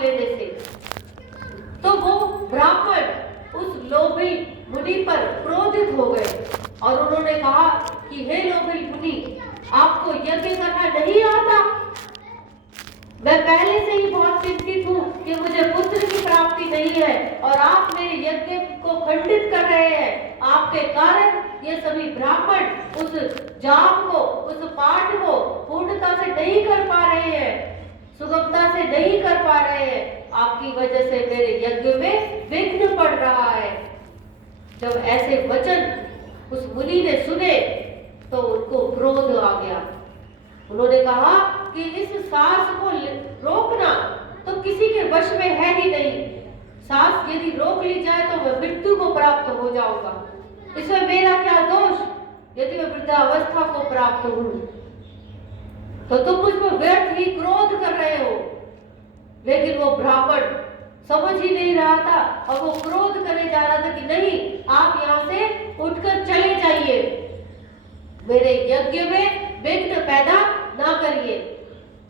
लेने से। तो वो ब्राह्मण उस लोभी मुनि पर क्रोधित हो गए और उन्होंने कहा कि हे लोभी मुनि, आपको यज्ञ करना नहीं आता? मैं पहले से ही बहुत चिंतित हूँ कि मुझे पुत्र की प्राप्ति नहीं है और आप मेरे यज्ञ को खंडित कर रहे हैं। आपके कारण ये सभी ब्राह्मण उस जाप को, उस पाठ को पूर्णता से नहीं कर पा रहे हैं, सुगमता से नहीं कर पा रहे हैं। आपकी वजह से मेरे यज्ञ में विघ्न पड़ रहा है। जब ऐसे वचन उस मुनि ने सुने तो उनको क्रोध आ गया। उन्होंने कहा कि इस सांस को रोकना तो किसी के वश में है ही नहीं। सांस यदि रोक ली जाए तो मैं मृत्यु को प्राप्त हो जाऊंगा। इसमें मेरा क्या दोष यदि मैं वृद्धावस्था को प्राप्त हूं? तो तुम मुझ पर व्यर्थ ही क्रोध कर रहे हो। लेकिन वो ब्राह्मण समझ ही नहीं रहा था और वो क्रोध करे जा रहा था कि नहीं, आप यहाँ से उठकर चले जाइए, मेरे यज्ञ में विघ्न पैदा ना करिए।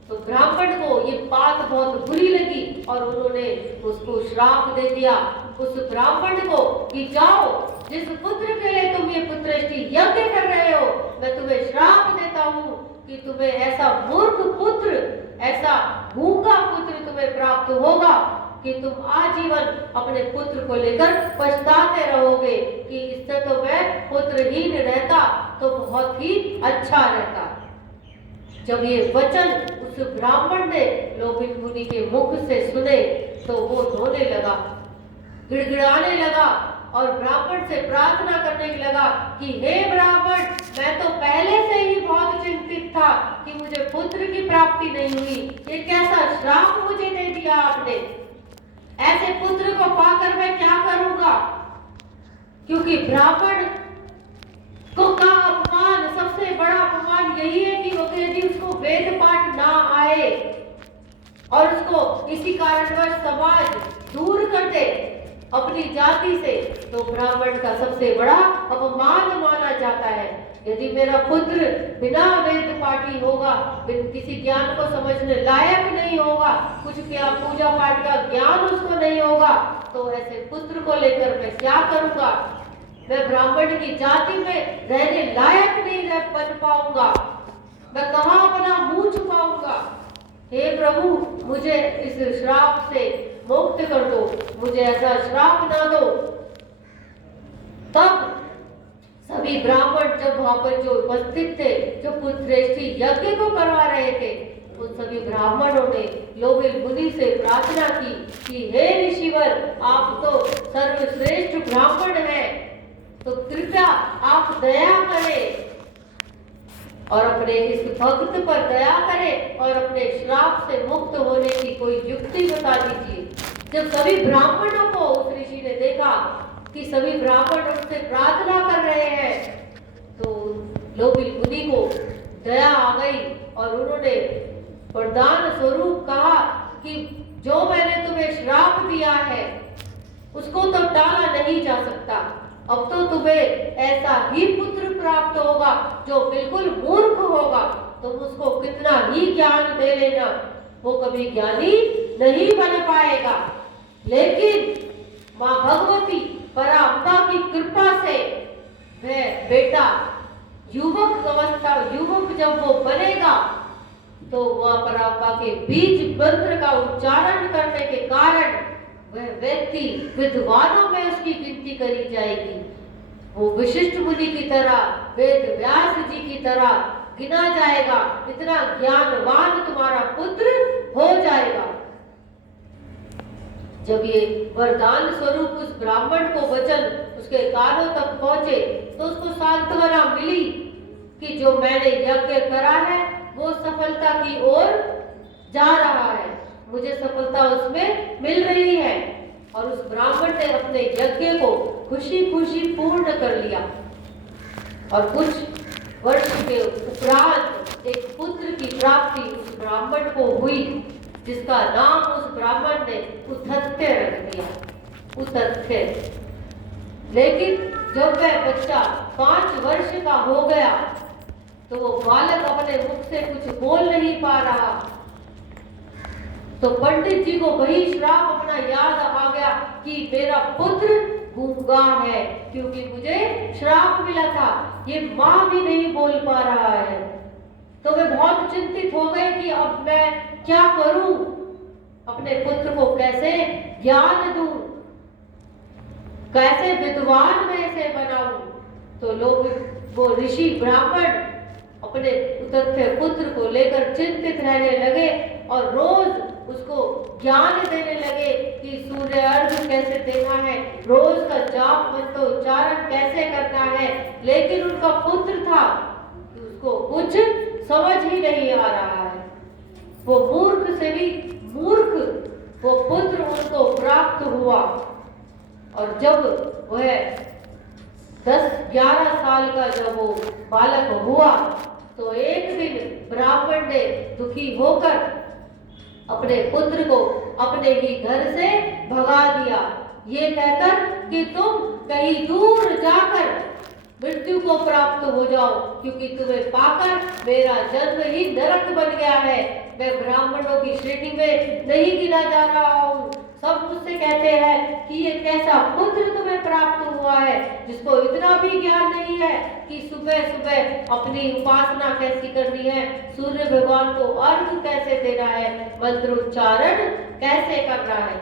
तो ब्राह्मण को ये बात बहुत बुरी लगी और उन्होंने उसको श्राप दे दिया उस ब्राह्मण को कि जाओ, जिस पुत्र के लिए तुम ये पुत्रष्टि यज्ञ कर रहे हो, मैं तुम्हें श्राप देता हूँ कि तुम्हें ऐसा मूर्ख पुत्र, ऐसा गूंगा पुत्र तुम्हें प्राप्त होगा कि तुम आजीवन अपने पुत्र को लेकर पछताते रहोगे कि इससे तो मैं पुत्रहीन रहता तो बहुत ही अच्छा रहता। जब ये वचन उस ब्राह्मण ने लोभित मुनि के मुख से सुने तो वो रोने लगा, गिड़गिड़ाने लगा और ब्राह्मण से प्रार्थना करने लगा कि हे ब्राह्मण, मैं तो पहले से ही बहुत चिंतित था कि मुझे पुत्र की प्राप्ति नहीं हुई। ये कैसा श्राप मुझे दे दिया आपने? ऐसे पुत्र को पाकर मैं क्या करूंगा? क्योंकि ब्राह्मण को का अपमान, सबसे बड़ा अपमान यही है कि यदि उसको वेद पाठ ना आए और उसको इसी कारणवश समाज दूर कर दे अपनी जाति से, तो ब्राह्मण का सबसे बड़ा अपमान माना जाता है। यदि मेरा पुत्र बिना वेद पाठी होगा, किसी ज्ञान को समझने लायक नहीं होगा, कुछ क्या पूजा पाठ का ज्ञान उसको नहीं होगा, तो ऐसे पुत्र को लेकर मैं क्या करूंगा? मैं ब्राह्मण की जाति में रहने लायक नहीं रह बन पाऊंगा। मैं कहाँ अपना मुंह छुपाऊंगा? हे प्रभु, मुझे इस श्राप से मुक्त कर दो, मुझे ऐसा श्राप ना दो। तब सभी ब्राह्मण जब वहां पर जो उपस्थित थे, जो पुत्रष्टि यज्ञ को करवा रहे थे, उन सभी ब्राह्मणों ने लोभित मुनि से प्रार्थना की कि हे ऋषिवर, आप तो सर्वश्रेष्ठ ब्राह्मण हैं, तो कृपया आप दया करें और अपने इस भक्त पर दया करें और अपने श्राप से मुक्त होने की कोई युक्ति बता दीजिए। जब सभी ब्राह्मणों को उस ऋषि ने देखा कि सभी ब्राह्मण उससे प्रार्थना कर रहे हैं, तो लोभित मुनि को दया आ गई और उन्होंने वरदान स्वरूप कहा कि जो मैंने तुम्हें श्राप दिया है उसको तो टाला नहीं जा सकता। अब तो तुम्हें ऐसा ही पुत्र प्राप्त होगा जो बिल्कुल मूर्ख होगा। तुम उसको कितना ही ज्ञान दे लेना, वो कभी ज्ञानी नहीं बन पाएगा। लेकिन माँ भगवती पराम्बा की कृपा से वह बेटा युवक जब वो बनेगा तो वह पराम्बा के बीज मंत्र का उच्चारण करने के कारण वह व्यक्ति विद्वानों में उसकी गिनती करी जाएगी। वो वशिष्ठ मुनि की तरह, वेद व्यास जी की तरह गिना जाएगा। इतना ज्ञानवान तुम्हारा पुत्र हो जाएगा। जब ये वरदान स्वरूप उस ब्राह्मण को वचन उसके कानों तक पहुंचे तो उसको सांत्वना मिली कि जो मैंने यज्ञ करा है वो सफलता की ओर जा रहा है, मुझे सफलता उसमें मिल रही है। और उस ब्राह्मण ने अपने यज्ञ को खुशी खुशी पूर्ण कर लिया और कुछ वर्ष के उपरांत एक पुत्र की प्राप्ति उस ब्राह्मण को हुई, जिसका नाम उस ब्राह्मण ने उतथ्य रख दिया, उतथ्य। लेकिन जब वह बच्चा 5 वर्ष का हो गया तो वो बालक अपने मुख से कुछ बोल नहीं पा रहा। तो पंडित जी को वही श्राप अपना याद आ गया कि मेरा पुत्र गूंगा है, क्योंकि मुझे श्राप मिला था, ये माँ भी नहीं बोल पा रहा है। तो वे बहुत चिंतित हो गए कि अब मैं क्या करूं, अपने पुत्र को कैसे ज्ञान दूं, कैसे विद्वान मैं इसे बनाऊं। तो लोग, वो ऋषि ब्राह्मण अपने उतरते पुत्र को लेकर चिंतित रहने लगे और रोज उसको ज्ञान देने लगे कि सूर्य अर्घ कैसे देना है, रोज का जाप मंत्रोच्चारण कैसे करना है। लेकिन उनका पुत्र था, उसको कुछ समझ ही नहीं आ रहा है। वो मूर्ख से भी मूर्ख वो पुत्र उनको प्राप्त हुआ। और जब वह 10-11 साल का जब वो बालक हुआ, तो एक दिन ब्राह्मण ने दुखी होकर अपने पुत्र को अपने ही घर से भगा दिया, ये कहकर कि तुम कहीं दूर जाकर मृत्यु को प्राप्त हो जाओ, क्योंकि तुम्हें पाकर मेरा जन्म ही नरक बन गया है। मैं ब्राह्मणों की श्रेणी में नहीं गिना जा रहा हूँ। सब मुझसे कहते हैं कि ये कैसा पुत्र तुम्हें प्राप्त हुआ है, जिसको इतना भी ज्ञान नहीं है कि सुबह सुबह अपनी उपासना कैसी करनी है, सूर्य भगवान को अर्घ कैसे देना है, मंत्रोच्चारण कैसे करना है।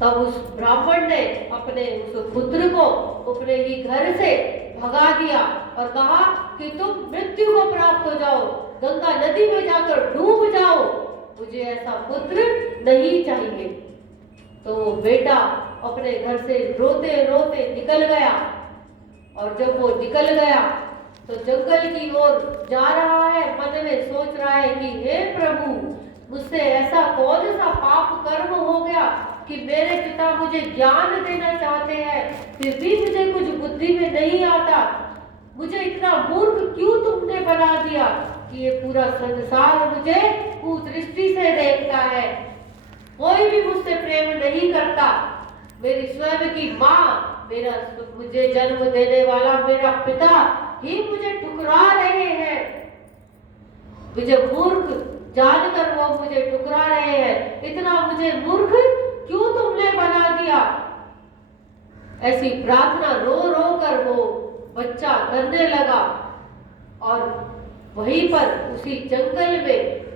तब उस ब्राह्मण ने अपने उस पुत्र को अपने ही घर से भगा दिया और कहा कि तुम मृत्यु को प्राप्त हो जाओ, गंगा नदी में जाकर डूब जाओ, मुझे ऐसा पुत्र नहीं चाहिए। तो वो बेटा अपने घर से रोते रोते निकल गया, और जब वो निकल गया तो जंगल की ओर जा रहा है, मन में सोच रहा है कि हे प्रभु, मुझसे ऐसा कौन सा पाप कर्म हो गया कि मेरे पिता मुझे ज्ञान देना चाहते हैं, फिर भी मुझे कुछ बुद्धि में नहीं आता। मुझे इतना मूर्ख क्यों तुमने बना दिया कि ये पूरा संसार मुझे कुदृष्टि से देखता है, कोई भी मुझसे प्रेम नहीं करता। मेरी स्वयं की माँ, मेरा मुझे जन्म देने वाला मेरा पिता ही मुझे ठुकरा रहे हैं, मुझे मूर्ख जानकर वो मुझे ठुकरा रहे हैं। इतना मुझे मूर्ख क्यों तुमने बना दिया। ऐसी प्रार्थना रो रो कर वो बच्चा करने लगा। और वहीं पर उसी जंगल में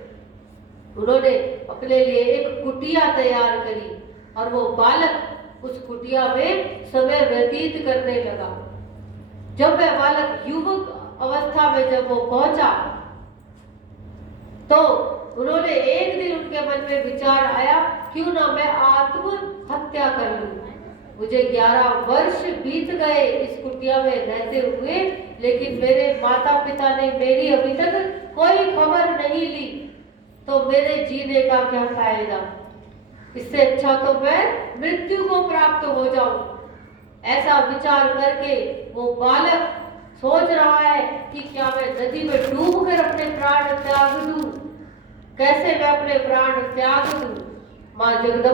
उन्होंने अपने लिए एक कुटिया तैयार करी, और वो बालक उस कुटिया में समय व्यतीत करने लगा। जब वह बालक युवक अवस्था में जब वो पहुंचा, तो उन्होंने एक दिन उनके मन में विचार आया, क्यों ना मैं आत्महत्या कर लूं। मुझे 11 वर्ष बीत गए इस कुटिया में रहते हुए, लेकिन मेरे माता पिता ने मेरी अभी तक कोई खबर नहीं ली, तो मेरे जीने का क्या फायदा। इससे अच्छा तो मैं मृत्यु को प्राप्त हो जाऊं। ऐसा विचार करके वो बालक सोच रहा है कि क्या मैं नदी में डूब कर अपने प्राण त्याग दूं, कैसे मैं अपने प्राण त्याग दूं। माँ जगदम्बा